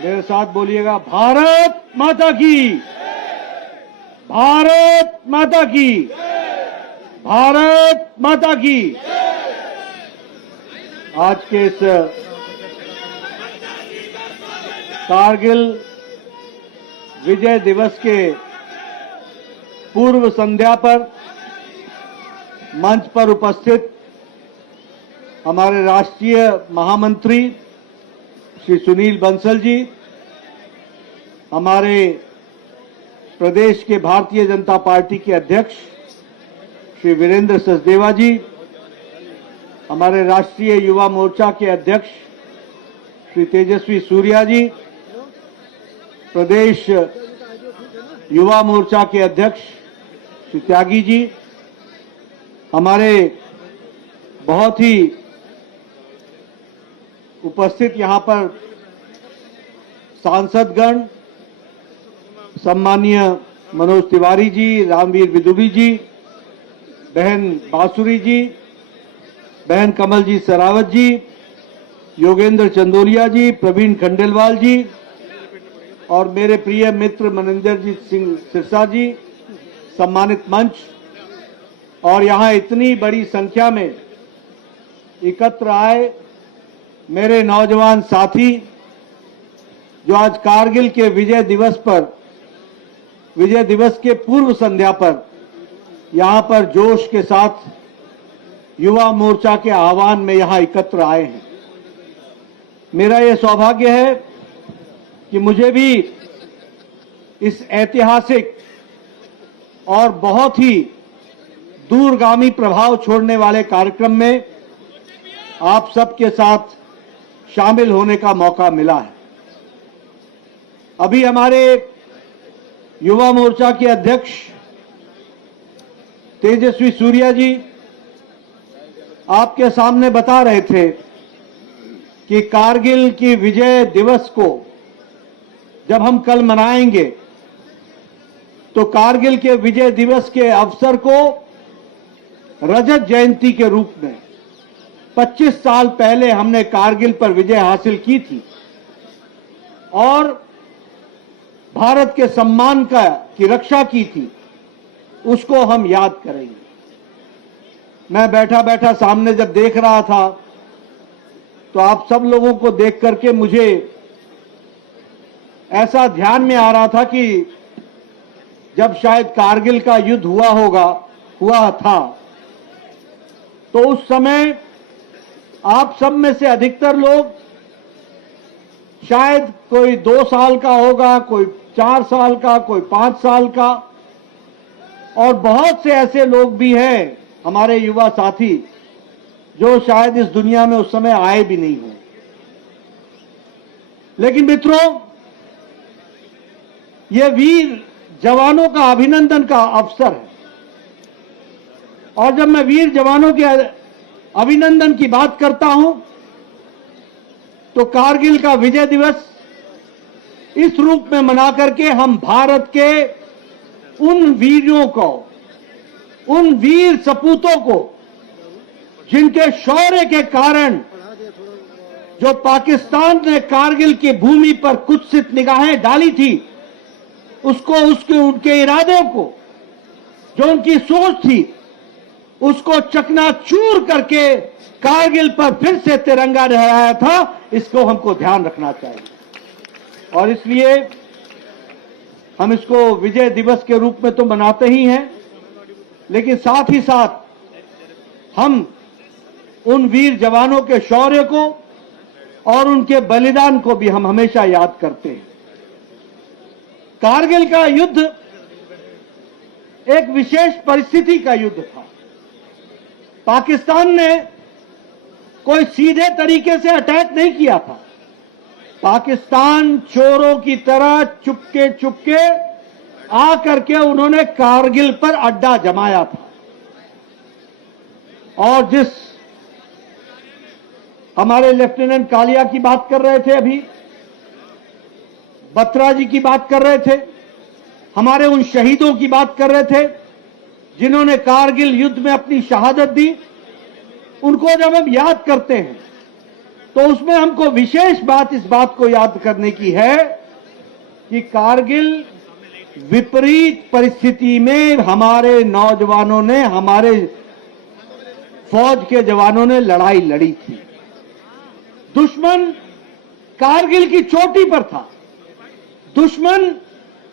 मेरे साथ बोलिएगा, भारत माता की, भारत माता की, भारत माता की। आज के इस कारगिल विजय दिवस के पूर्व संध्या पर मंच पर उपस्थित हमारे राष्ट्रीय महामंत्री श्री सुनील बंसल जी, हमारे प्रदेश के भारतीय जनता पार्टी के अध्यक्ष श्री वीरेंद्र सचदेवा जी, हमारे राष्ट्रीय युवा मोर्चा के अध्यक्ष श्री तेजस्वी सूर्या जी, प्रदेश युवा मोर्चा के अध्यक्ष श्री त्यागी जी, हमारे बहुत ही उपस्थित यहां पर सांसदगण, सम्मानीय मनोज तिवारी जी, रामवीर विदुबी जी, बहन बांसुरी जी, बहन कमल जी सरावत जी, योगेंद्र चंदोलिया जी, प्रवीण खंडेलवाल जी और मेरे प्रिय मित्र मनंजरजीत सिंह सिरसा जी, सम्मानित मंच और यहां इतनी बड़ी संख्या में एकत्र आए मेरे नौजवान साथी जो आज कारगिल के विजय दिवस पर, विजय दिवस के पूर्व संध्या पर यहां पर जोश के साथ युवा मोर्चा के आह्वान में यहां एकत्र आए हैं। मेरा यह सौभाग्य है कि मुझे भी इस ऐतिहासिक और बहुत ही दूरगामी प्रभाव छोड़ने वाले कार्यक्रम में आप सबके साथ शामिल होने का मौका मिला है। अभी हमारे युवा मोर्चा के अध्यक्ष तेजस्वी सूर्या जी आपके सामने बता रहे थे कि कारगिल की विजय दिवस को जब हम कल मनाएंगे तो कारगिल के विजय दिवस के अवसर को रजत जयंती के रूप में 25 साल पहले हमने कारगिल पर विजय हासिल की थी और भारत के सम्मान की रक्षा की थी, उसको हम याद करेंगे। मैं बैठा बैठा सामने जब देख रहा था तो आप सब लोगों को देख करके मुझे ऐसा ध्यान में आ रहा था कि जब शायद कारगिल का युद्ध हुआ था तो उस समय आप सब में से अधिकतर लोग, शायद कोई 2 साल का होगा, कोई 4 साल का, कोई 5 साल का, और बहुत से ऐसे लोग भी हैं हमारे युवा साथी जो शायद इस दुनिया में उस समय आए भी नहीं हो। लेकिन मित्रों, यह वीर जवानों का अभिनंदन का अवसर है और जब मैं वीर जवानों के अभिनंदन की बात करता हूं तो कारगिल का विजय दिवस इस रूप में मना करके हम भारत के उन वीरों को, उन वीर सपूतों को जिनके शौर्य के कारण जो पाकिस्तान ने कारगिल की भूमि पर कुत्सित निगाहें डाली थी, उसको, उनके इरादों को, जो उनकी सोच थी, उसको चकनाचूर करके कारगिल पर फिर से तिरंगा लहराया था, इसको हमको ध्यान रखना चाहिए। और इसलिए हम इसको विजय दिवस के रूप में तो मनाते ही हैं, लेकिन साथ ही साथ हम उन वीर जवानों के शौर्य को और उनके बलिदान को भी हम हमेशा याद करते हैं। कारगिल का युद्ध एक विशेष परिस्थिति का युद्ध था। पाकिस्तान ने कोई सीधे तरीके से अटैक नहीं किया था। पाकिस्तान चोरों की तरह चुपके चुपके आकर के उन्होंने कारगिल पर अड्डा जमाया था और जिस हमारे लेफ्टिनेंट कालिया की बात कर रहे थे, अभी बत्रा जी की बात कर रहे थे, हमारे उन शहीदों की बात कर रहे थे जिन्होंने कारगिल युद्ध में अपनी शहादत दी, उनको जब हम याद करते हैं तो उसमें हमको विशेष बात इस बात को याद करने की है कि कारगिल विपरीत परिस्थिति में हमारे नौजवानों ने, हमारे फौज के जवानों ने लड़ाई लड़ी थी। दुश्मन कारगिल की चोटी पर था, दुश्मन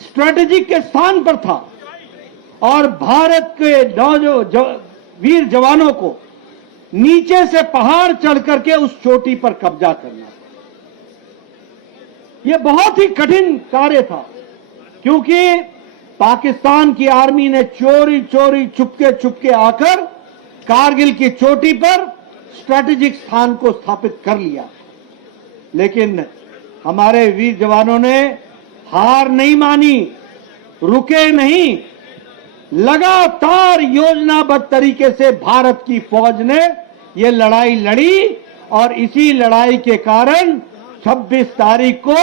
स्ट्रेटेजिक के स्थान पर था और भारत के वीर जवानों को नीचे से पहाड़ चढ़ करके उस चोटी पर कब्जा करना था। यह बहुत ही कठिन कार्य था, क्योंकि पाकिस्तान की आर्मी ने चोरी चोरी चुपके चुपके आकर कारगिल की चोटी पर स्ट्रेटेजिक स्थान को स्थापित कर लिया। लेकिन हमारे वीर जवानों ने हार नहीं मानी, रुके नहीं, लगातार योजनाबद्ध तरीके से भारत की फौज ने यह लड़ाई लड़ी और इसी लड़ाई के कारण 26 तारीख को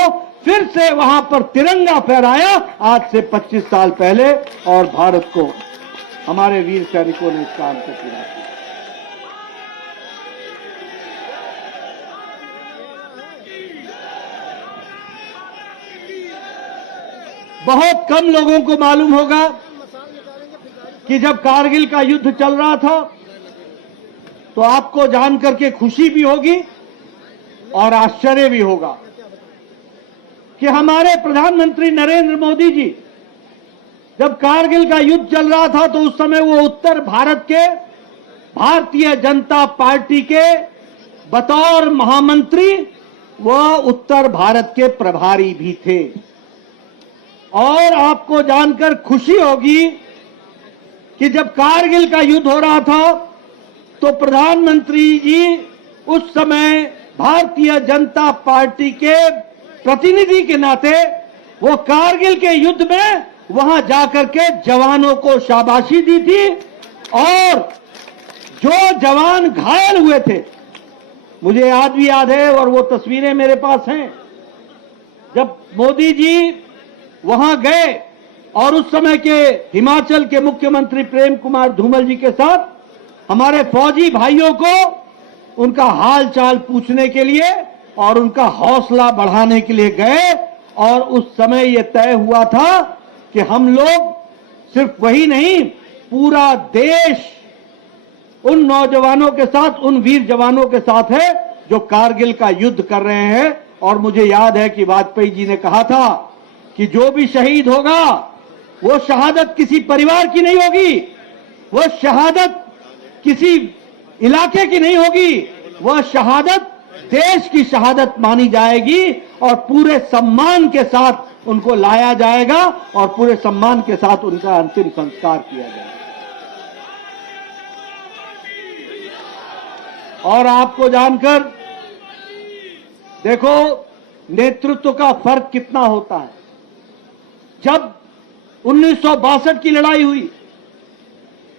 फिर से वहां पर तिरंगा फहराया, आज से 25 साल पहले, और भारत को, हमारे वीर सैनिकों ने इस काम को पूरा किया। बहुत कम लोगों को मालूम होगा कि जब कारगिल का युद्ध चल रहा था तो आपको जानकर के खुशी भी होगी और आश्चर्य भी होगा कि हमारे प्रधानमंत्री नरेंद्र मोदी जी जब कारगिल का युद्ध चल रहा था तो उस समय वो उत्तर भारत के भारतीय जनता पार्टी के बतौर महामंत्री वह उत्तर भारत के प्रभारी भी थे। और आपको जानकर खुशी होगी कि जब कारगिल का युद्ध हो रहा था तो प्रधानमंत्री जी उस समय भारतीय जनता पार्टी के प्रतिनिधि के नाते वो कारगिल के युद्ध में वहां जाकर के जवानों को शाबाशी दी थी। और जो जवान घायल हुए थे, मुझे आज भी याद है और वो तस्वीरें मेरे पास हैं, जब मोदी जी वहां गए और उस समय के हिमाचल के मुख्यमंत्री प्रेम कुमार धूमल जी के साथ हमारे फौजी भाइयों को उनका हाल चाल पूछने के लिए और उनका हौसला बढ़ाने के लिए गए। और उस समय यह तय हुआ था कि हम लोग सिर्फ वही नहीं, पूरा देश उन नौजवानों के साथ, उन वीर जवानों के साथ है जो कारगिल का युद्ध कर रहे हैं। और मुझे याद है कि वाजपेयी जी ने कहा था कि जो भी शहीद होगा वो शहादत किसी परिवार की नहीं होगी, वो शहादत किसी इलाके की नहीं होगी, वह शहादत देश की शहादत मानी जाएगी और पूरे सम्मान के साथ उनको लाया जाएगा और पूरे सम्मान के साथ उनका अंतिम संस्कार किया जाएगा। और आपको जानकर देखो नेतृत्व का फर्क कितना होता है। जब 1962 की लड़ाई हुई,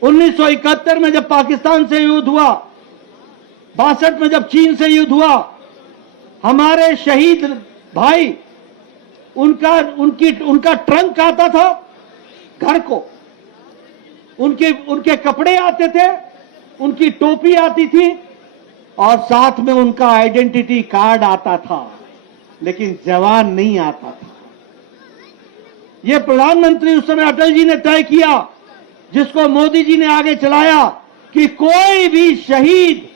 1971 में जब पाकिस्तान से युद्ध हुआ, 62 में जब चीन से युद्ध हुआ, हमारे शहीद भाई उनका ट्रंक आता था घर को, उनके कपड़े आते थे, उनकी टोपी आती थी और साथ में उनका आइडेंटिटी कार्ड आता था, लेकिन जवान नहीं आता था। यह प्रधानमंत्री उस समय अटल जी ने तय किया, जिसको मोदी जी ने आगे चलाया, कि कोई भी शहीद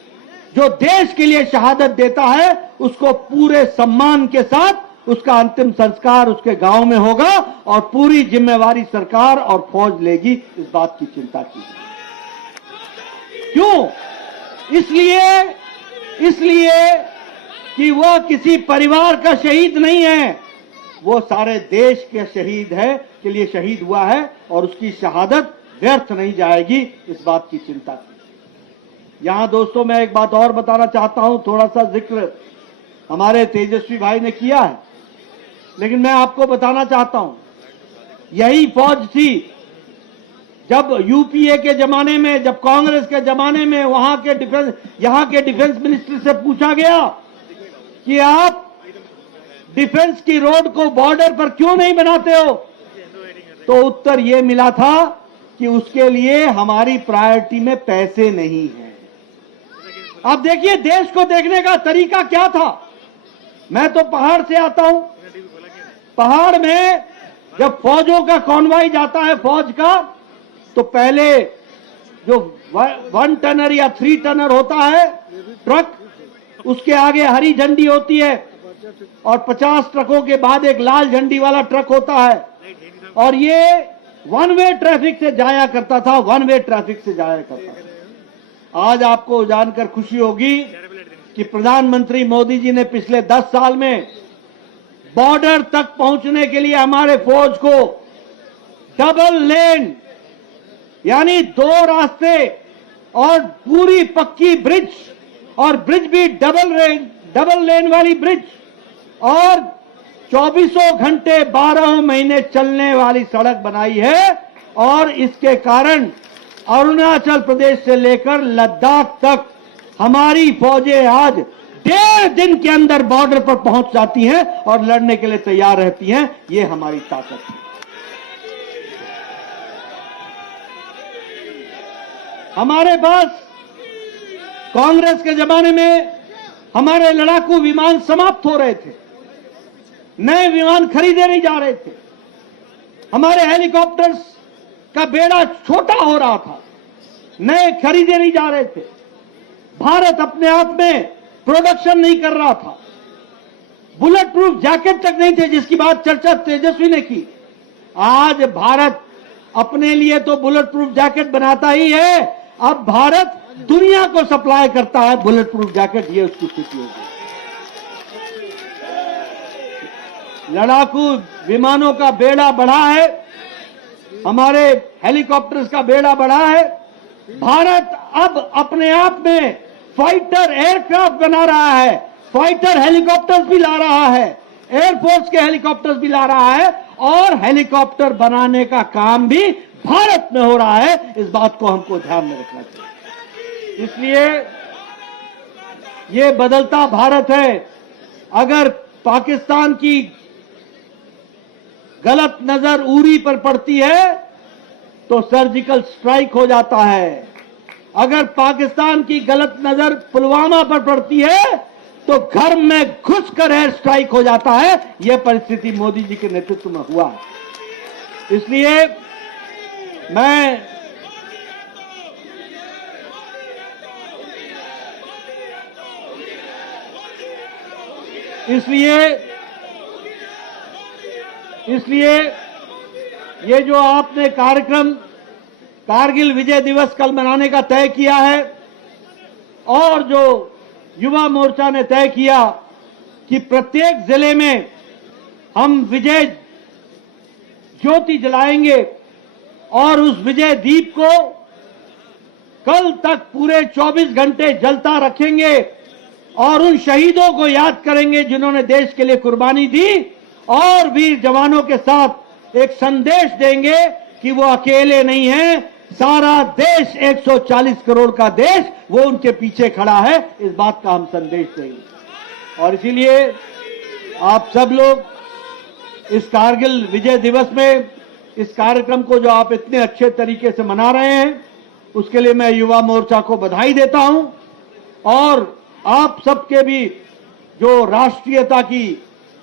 जो देश के लिए शहादत देता है उसको पूरे सम्मान के साथ उसका अंतिम संस्कार उसके गांव में होगा और पूरी जिम्मेवारी सरकार और फौज लेगी। इस बात की चिंता की। क्यों? इसलिए कि वह किसी परिवार का शहीद नहीं है, वो सारे देश के शहीद है के लिए शहीद हुआ है और उसकी शहादत व्यर्थ नहीं जाएगी। इस बात की चिंता की। यहां दोस्तों मैं एक बात और बताना चाहता हूं, थोड़ा सा जिक्र हमारे तेजस्वी भाई ने किया है, लेकिन मैं आपको बताना चाहता हूं, यही फौज थी जब यूपीए के जमाने में, जब कांग्रेस के जमाने में यहां के डिफेंस मिनिस्टर से पूछा गया कि आप डिफेंस की रोड को बॉर्डर पर क्यों नहीं बनाते हो, तो उत्तर यह मिला था कि उसके लिए हमारी प्रायोरिटी में पैसे नहीं है। आप देखिए देश को देखने का तरीका क्या था। मैं तो पहाड़ से आता हूं। पहाड़ में जब फौजों का कॉन्वॉय जाता है फौज का, तो पहले जो 1 टनर या 3 टनर होता है ट्रक, उसके आगे हरी झंडी होती है और 50 ट्रकों के बाद एक लाल झंडी वाला ट्रक होता है, और ये 1 वे ट्रैफिक से जाया करता था, 1 वे ट्रैफिक से जाया करता था। आज आपको जानकर खुशी होगी कि प्रधानमंत्री मोदी जी ने पिछले 10 साल में बॉर्डर तक पहुंचने के लिए हमारे फौज को डबल लेन यानी 2 रास्ते और पूरी पक्की ब्रिज, और ब्रिज भी डबल लेन वाली ब्रिज, और 24 घंटे 12 महीने चलने वाली सड़क बनाई है। और इसके कारण अरुणाचल प्रदेश से लेकर लद्दाख तक हमारी फौजें आज 1.5 दिन के अंदर बॉर्डर पर पहुंच जाती हैं और लड़ने के लिए तैयार रहती हैं। ये हमारी ताकत है। हमारे पास कांग्रेस के जमाने में हमारे लड़ाकू विमान समाप्त हो रहे थे, नए विमान खरीदे नहीं जा रहे थे, हमारे हेलीकॉप्टर्स का बेड़ा छोटा हो रहा था, नए खरीदे नहीं जा रहे थे, भारत अपने आप में प्रोडक्शन नहीं कर रहा था, बुलेट प्रूफ जैकेट तक नहीं थे जिसकी बात चर्चा तेजस्वी ने की। आज भारत अपने लिए तो बुलेट प्रूफ जैकेट बनाता ही है, अब भारत दुनिया को सप्लाई करता है बुलेट प्रूफ जैकेट। ये उसकी स्थिति होगी। लड़ाकू विमानों का बेड़ा बढ़ा है, हमारे हेलीकॉप्टर्स का बेड़ा बढ़ा है। भारत अब अपने आप में फाइटर एयरक्राफ्ट बना रहा है, फाइटर हेलीकॉप्टर्स भी ला रहा है, एयरफोर्स के हेलीकॉप्टर्स भी ला रहा है, और हेलीकॉप्टर बनाने का काम भी भारत में हो रहा है। इस बात को हमको ध्यान में रखना चाहिए। इसलिए ये बदलता भारत है। अगर पाकिस्तान की गलत नजर उरी पर पड़ती है तो सर्जिकल स्ट्राइक हो जाता है, अगर पाकिस्तान की गलत नजर पुलवामा पर पड़ती है तो घर में घुसकर एयर स्ट्राइक हो जाता है। यह परिस्थिति मोदी जी के नेतृत्व में हुआ है। इसलिए मैं ये जो आपने कार्यक्रम कारगिल विजय दिवस कल मनाने का तय किया है, और जो युवा मोर्चा ने तय किया कि प्रत्येक जिले में हम विजय ज्योति जलाएंगे और उस विजय दीप को कल तक पूरे 24 घंटे जलता रखेंगे और उन शहीदों को याद करेंगे जिन्होंने देश के लिए कुर्बानी दी, और वीर जवानों के साथ एक संदेश देंगे कि वो अकेले नहीं हैं, सारा देश 140 करोड़ का देश वो उनके पीछे खड़ा है। इस बात का हम संदेश देंगे। और इसीलिए आप सब लोग इस कारगिल विजय दिवस में इस कार्यक्रम को जो आप इतने अच्छे तरीके से मना रहे हैं, उसके लिए मैं युवा मोर्चा को बधाई देता हूं। और आप सबके भी जो राष्ट्रीयता की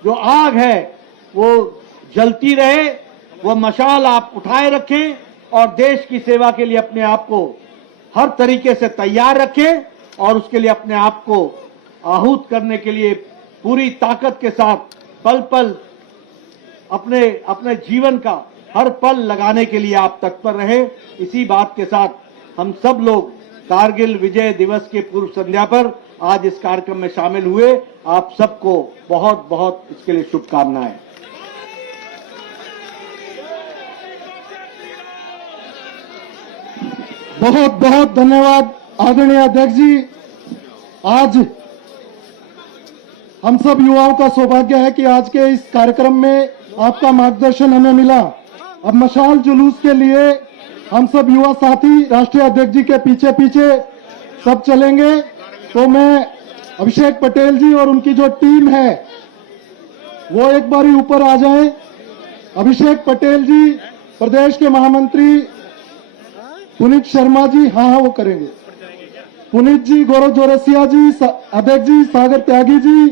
जो आग है वो जलती रहे, वो मशाल आप उठाए रखें और देश की सेवा के लिए अपने आप को हर तरीके से तैयार रखें, और उसके लिए अपने आप को आहूत करने के लिए पूरी ताकत के साथ पल पल अपने जीवन का हर पल लगाने के लिए आप तत्पर रहे। इसी बात के साथ हम सब लोग कारगिल विजय दिवस के पूर्व संध्या पर आज इस कार्यक्रम में शामिल हुए। आप सबको बहुत बहुत इसके लिए शुभकामनाएं। बहुत बहुत धन्यवाद आदरणीय अध्यक्ष जी। आज हम सब युवाओं का सौभाग्य है कि आज के इस कार्यक्रम में आपका मार्गदर्शन हमें मिला। अब मशाल जुलूस के लिए हम सब युवा साथी राष्ट्रीय अध्यक्ष जी के पीछे पीछे सब चलेंगे। तो मैं अभिषेक पटेल जी और उनकी जो टीम है वो एक बार ही ऊपर आ जाएं। अभिषेक पटेल जी, प्रदेश के महामंत्री पुनीत शर्मा जी, हाँ वो करेंगे। पुनीत जी, गौरव जोरसिया जी, अध्यक्ष जी, सागर त्यागी जी,